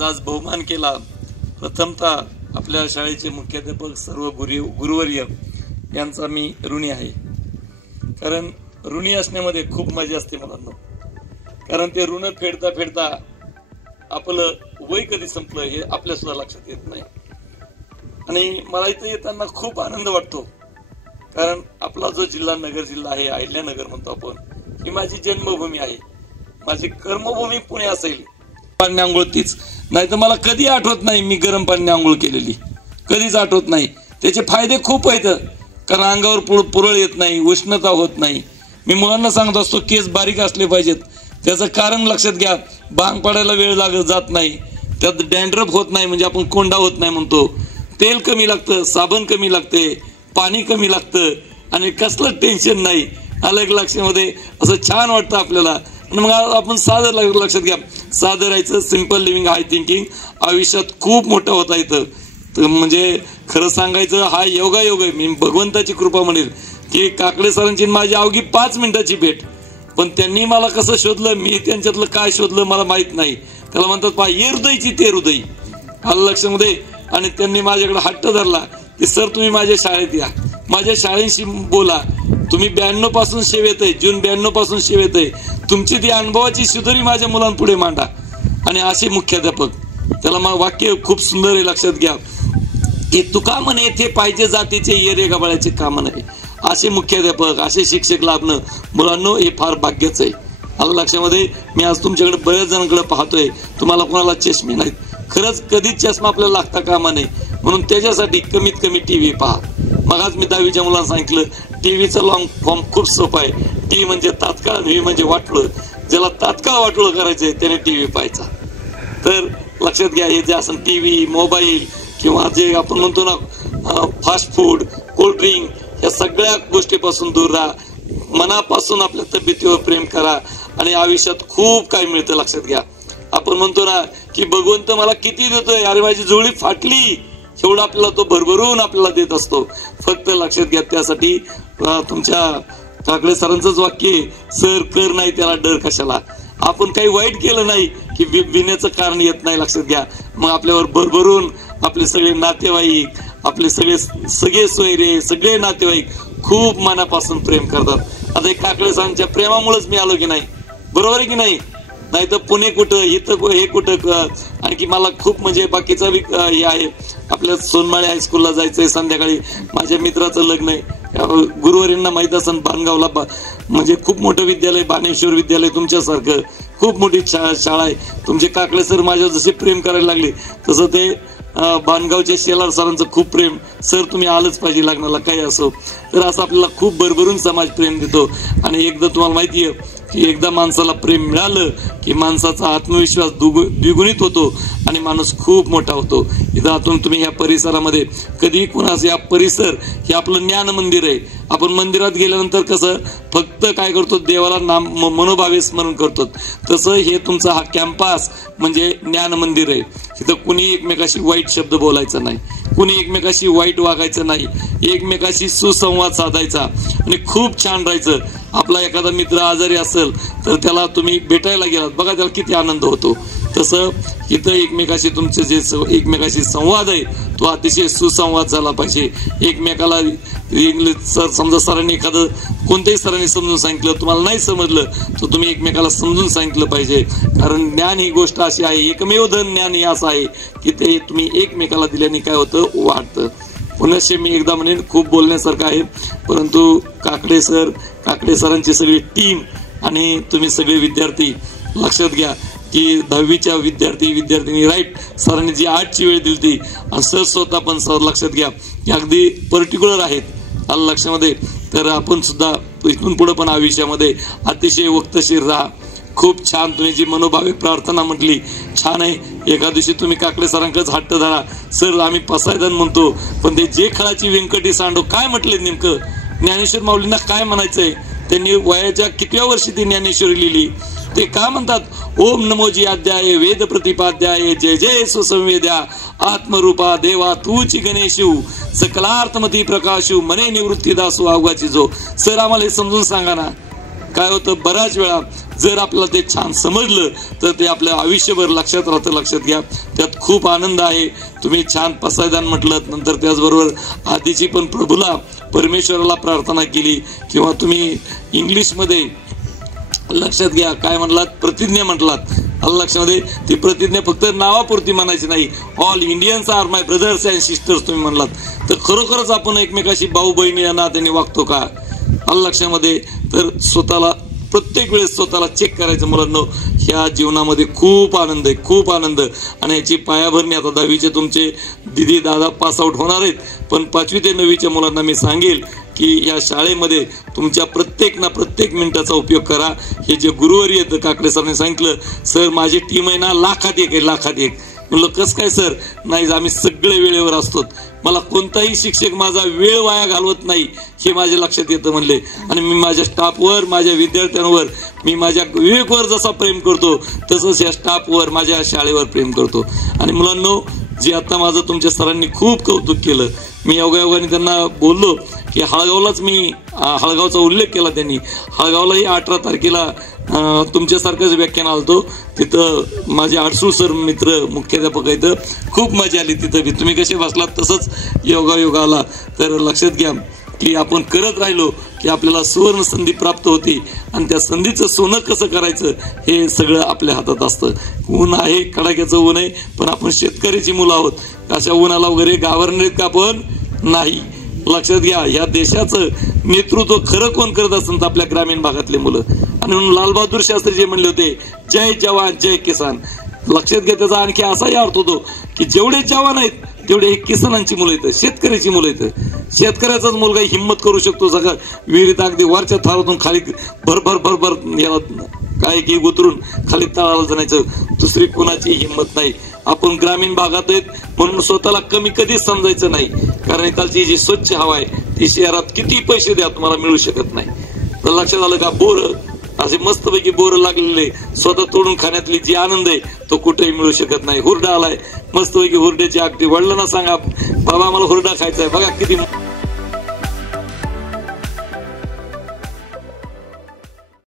माझा आज बहुमान केला। प्रथमतः आपल्या शाळेचे मुख्याध्यापक सर्व गुरुवर्य यांचा मी ऋणी आहे, कारण ऋणी असण्यामध्ये खूप मजा असते मुलांना। कारण ते ऋण फेडता फेडता आपलं वय कधी संपलं हे आपल्या सुद्धा लक्षात येत नाही। आणि मला इथं येताना खूप आनंद वाटतो, कारण आपला जो जिल्हा नगर जिल्हा आहे, अहिल्यानगर म्हणतो आपण, ही माझी जन्मभूमी आहे, माझी कर्मभूमी पुणे असेल। पाणी आंघोळ तीच नाही तर मला कधी आठवत नाही मी गरम पाणी आंघोळ केलेली, कधीच आठवत नाही। त्याचे फायदे खूप आहेत, कारण अंगावर पुरळ येत नाही, उष्णता होत नाही। मी मुलांना सांगत असतो केस बारीक असले पाहिजेत, त्याचं कारण लक्षात घ्या। बांग पडायला वेळ लागत जात नाही, त्यात डॅन्ड्रफ होत नाही, म्हणजे आपण कोंडा होत नाही म्हणतो। तेल कमी लागतं, साबण कमी लागते, पाणी कमी लागतं आणि कसलं टेन्शन नाही। अलग लक्षामध्ये असं छान वाटतं आपल्याला। आणि मग आपण साधं लक्षात घ्या, साधं राहायचं, सिंपल लिव्हिंग हाय थिंकिंग, आयुष्यात खूप मोठं होता येतं। तर म्हणजे खरं सांगायचं हा योगायोग आहे। मी भगवंताची कृपा म्हणेल की काकडे सरांची माझी अवघी 5 मिनिटाची भेट, पण त्यांनी मला कसं शोधलं, मी त्यांच्यातलं काय शोधलं मला माहित नाही। त्याला म्हणतात पहा, ये हृदयची ते हृदय, आलं लक्षामध्ये। आणि त्यांनी माझ्याकडे हट्ट धरला की सर तुम्ही माझ्या शाळेत या, माझ्या शाळेशी बोला। तुम्ही 92 पासून सेवेत आहे, जून 92 पासून सेवेत आहे, तुमची ती अनुभवाची शिदोरी माझ्या मुलांपुढे मांडा। आणि असे मुख्याध्यापक, त्याला मग वाक्य खूप सुंदर आहे, लक्षात घ्या की तुका म्हणे येथे पाहिजे जातीचे येरे गबाळ्याचे काम नाही। असे मुख्याध्यापक, असे शिक्षक लाभणं मुलांनो हे फार भाग्यच आहे, आलं लक्षामध्ये। मी आज तुमच्याकडे बऱ्याच जणांकडे पाहतोय, तुम्हाला कोणाला चष्मे नाहीत, खरंच कधीच चष्मा आपल्याला लागता कामा नये, म्हणून त्याच्यासाठी कमीत कमी टीव्ही पहा। मग आज मी 10वीच्या मुलांना सांगितलं टीव्हीचं लॉंग फॉर्म खूप सोपं आहे। टी म्हणजे तात्काळ, व्ही म्हणजे वाटोळं, ज्याला तात्काळ वाटोळं करायचंय त्याने टीव्ही पाहायचा। तर लक्षात घ्या, हे जे असं टीव्ही, मोबाईल किंवा जे आपण म्हणतो ना फास्ट फूड, कोल्ड्रिंक, या सगळ्या गोष्टीपासून दूर राहा, मनापासून आपल्या तब्येतीवर प्रेम करा आणि आयुष्यात खूप काही मिळतं। लक्षात घ्या, आपण म्हणतो ना की भगवंत मला किती देतोय, अरे माझी जोडी फाटली, एवढा आपल्याला तो भरभरून आपल्याला देत असतो। फक्त लक्षात घ्या, त्यासाठी तुमच्या काकडे सरांचंच वाक्य, सर कर नाही त्याला डर कशाला। आपण काही वाईट केलं नाही की विण्याचं कारण येत नाही, लक्षात घ्या। मग आपल्यावर भरभरून आपले सगळे नातेवाईक, आपले सगळे सोयरे, सगळे नातेवाईक खूप मनापासून प्रेम करतात। आता काकडे सरांच्या प्रेमामुळेच मी आलो की नाही, बरोबर आहे की नाही? नाही तर पुणे कुठं, इथं हे कुठं। आणखी मला खूप म्हणजे बाकीचा हे आहे, आपल्या सोनमाळे हायस्कूलला जायचंय, संध्याकाळी माझ्या मित्राचं लग्न आहे। गुरुवारींना माहित असेल बाणगावला म्हणजे खूप मोठं विद्यालय, बाणेश्वर विद्यालय तुमच्यासारखं खूप मोठी शाळा आहे। तुमचे काकडे सर माझ्यावर जसे प्रेम करायला लागले तसं ते बाणगावच्या शेलार सरांचं खूप प्रेम, सर तुम्ही आलंच पाहिजे लग्नाला काही असो। तर असं आपल्याला खूप भरभरून समाज प्रेम देतो। आणि एकदा तुम्हाला माहिती आहे की एकदा माणसाला प्रेम मिळालं की माणसाचा आत्मविश्वास द्विगुणित होतो आणि माणूस खूप मोठा होतो। इथं आतून तुम्ही या परिसरामध्ये कधी कुणाचं, या परिसर हे आपलं ज्ञान मंदिर आहे। आपण मंदिरात गेल्यानंतर कसं फक्त काय करतो, देवाला नाम मनोभावे स्मरण करतो, तसं हे तुमचा हा कॅम्पस म्हणजे ज्ञान मंदिर आहे। इथं कुणी एकमेकाशी वाईट शब्द बोलायचा नाही, कुणी एकमेकाशी वाईट वागायचं नाही, एकमेकाशी सुसंवाद साधायचा आणि खूप छान राहायचं। आपला एखादा मित्र आजारी असेल तर त्याला तुम्ही भेटायला गेलात, बघा त्याला किती आनंद होतो। तसं इथं एकमेकाशी तुमचे जे एकमेकाशी संवाद आहे तो अतिशय सुसंवाद झाला पाहिजे। एकमेकाला समजा सरांनी एखादं कोणत्याही सरांनी समजून सांगितलं, तुम्हाला नाही समजलं तर तुम्ही एकमेकाला समजून सांगितलं पाहिजे। कारण ज्ञान ही गोष्ट अशी आहे, एकमेव धन ज्ञान हे असं आहे की ते तुम्ही एकमेकाला दिल्याने काय होतं, वाढतं। पुनश्च मी एकदा म्हणेन खूप बोलण्यासारखं आहे, परंतु काकडे सरांची सगळी टीम आणि तुम्ही सगळे विद्यार्थी लक्षात घ्या की 10वीच्या विद्यार्थिनी राईट, सरांनी जी 8ची वेळ दिली ती, आणि सर स्वतः पण सर लक्षात घ्या की अगदी पर्टिक्युलर आहेत, आलं लक्षामध्ये। तर आपण सुद्धा इथून पुढे पण आयुष्यामध्ये अतिशय वक्तशीर राहा। खूप छान तुम्ही जी मनोभावे प्रार्थना म्हटली, छान आहे। एका दिवशी तुम्ही काकडे सरांकच हट्ट धरा, सर आम्ही पसायदान म्हणतो पण ते जे खळाची व्यंकटी सांडो काय म्हटले नेमकं, ज्ञानेश्वर माऊलींना काय म्हणायचंय, त्यांनी वयाच्या कितव्या वर्षी ती ज्ञानेश्वरी लिहिली, ते काय म्हणतात, ओम नमोजी अध्याय वेद प्रतिपाध्याय जय जय सुसंवेद्या आत्मरूपा देवा तूची गणेशू सकलार्थमती प्रकाशू मने निवृत्ती दासू अवघाची जो। सर आम्हाला हे समजून सांगा ना, काय होतं, बऱ्याच वेळा जर आपल्याला ते छान समजलं तर ते आपल्या आयुष्यभर लक्षात राहतं. लक्षात घ्या, त्यात खूप आनंद आहे. तुम्ही छान पसायदान म्हटलं, नंतर त्याचबरोबर आधीची पण प्रभूला परमेश्वराला प्रार्थना केली, किंवा तुम्ही इंग्लिशमध्ये लक्षात घ्या काय म्हणलात, प्रतिज्ञा म्हटलात. लक्षामध्ये ती प्रतिज्ञा फक्त नावापुरती म्हणायची नाही. All Indians are my brothers and sisters तुम्ही म्हणलात, तर खरोखरच आपण एकमेकाशी भाऊ बहिणी या नात्याने वागतो का? लक्षामध्ये तर स्वतःला प्रत्येक वेळेस स्वतःला चेक करायचं. मुलांनो, ह्या जीवनामध्ये खूप आनंद आहे, खूप आनंद. आणि याची पायाभरणी आता 10वीचे तुमचे दिदी दादा पास आउट होणार आहेत, पण 5वी ते 9वीच्या मुलांना मी सांगेल की या शाळेमध्ये तुमच्या प्रत्येक मिनिटाचा उपयोग करा. हे जे गुरुवारी येतं, काकडे सरांनी सांगितलं, सर माझी टीम आहे ना लाखात एक आहे, लाखात एक. म्हणलं कसं काय सर? नाही, आम्ही सगळे वेळेवर असतो, मला कोणताही शिक्षक माझा वेळ वाया घालवत नाही हे माझ्या लक्षात येतं म्हणले. आणि मी माझ्या स्टाफवर, माझ्या विद्यार्थ्यांवर, मी माझ्या विवेकवर जसा प्रेम करतो तसंच या स्टाफवर, माझ्या शाळेवर प्रेम करतो. आणि मुलांनो, जे आता माझं तुमच्या सरांनी खूप कौतुक केलं, मी योगायोगाने त्यांना बोललो की हळगावलाच मी हळगावचा उल्लेख केला त्यांनी. हळगावलाही 18 तारखेला तुमच्यासारखंच व्याख्यान आलतो. तिथं माझे आडसूळ सर मित्र मुख्याध्यापक आहेत, खूप मजा आली तिथं. तुम्ही कसे बसलात तसंच योगायोगाला. तर लक्षात घ्या की आपण करत राहिलो की आपल्याला सुवर्ण संधी प्राप्त होती, आणि त्या संधीचं सोनं कसं करायचं हे सगळं आपल्या हातात असतं. ऊन आहे, कडाक्याचं ऊन आहे, पण आपण शेतकऱ्याची मुलं आहोत. अशा उन्हाला वगैरे घाबरणार का? पण नाही. लक्षात घ्या, या देशाचं नेतृत्व खरं कोण करत असतं तर आपल्या ग्रामीण भागातले मुलं. आणि म्हणून लालबहादूर शास्त्री जे म्हणले होते, जय जवान जय किसान. लक्षात घ्या, त्याचा आणखी असाही अर्थ होतो की जेवढे जवान आहेत तेवढे हे किसानांची मुलं येतं, शेतकऱ्याची मुलं येतं. शेतकऱ्याचाच मुलगा हिंमत करू शकतो सगळं विहिरीत अगदी वरच्या थारातून खाली भरभर याला काय की उतरून खाली तळाला जाण्याचं दुसरी कोणाची हिंमत नाही. आपण ग्रामीण भागात आहेत म्हणून स्वतःला कमी कधीच समजायचं नाही, कारण इथलची जी स्वच्छ हवा आहे ती शहरात किती पैसे द्या तुम्हाला मिळू शकत नाही. तर लक्षात आलं का? बोर असे मस्तपैकी बोर लागलेले स्वतः तोडून खाण्यातली जी आनंद आहे तो कुठेही मिळू शकत नाही. हुरडा आलाय मस्तपैकी, हुरड्याची आगदी वडिलांना सांगा, बाबा आम्हाला हुरडा खायचा आहे, बघा किती